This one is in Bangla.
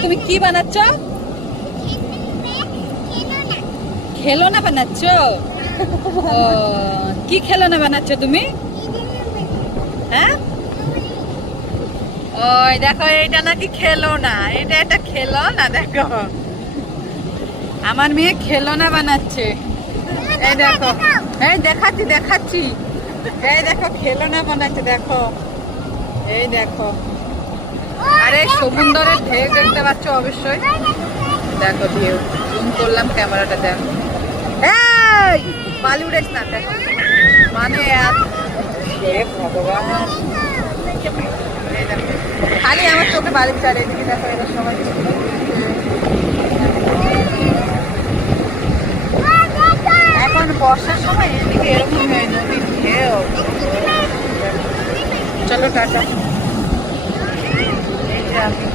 তুমি কি বানাচ্ছ? খেলনা বানাচ্ছ? ও, কি খেলনা বানাচ্ছ তুমি? হ্যাঁ, ওই দেখো এটা নাকি খেলনা, এটা একটা খেলনা। দেখো আমার মেয়ে খেলনা বানাচ্ছে। এই দেখো, এই দেখাচ্ছি দেখাচ্ছি, এই দেখো খেলনা বানাচ্ছে। দেখো এই দেখো, আরে সমুদ্রের ঢেউ দেখতে পাচ্ছ অবশ্যই। দেখো ঢেউ, জুম করলাম ক্যামেরাটা। দেখো এই বালি উড়েছ না। দেখো মানে ভগবান, খালি আমার চোখে বালি চারে। এদিকে দেখো এরা সবাই। এখন বর্ষার সময় এদিকে এরকম হয়, নদীর ঢেউ। চলো টাটা। এই যে আমি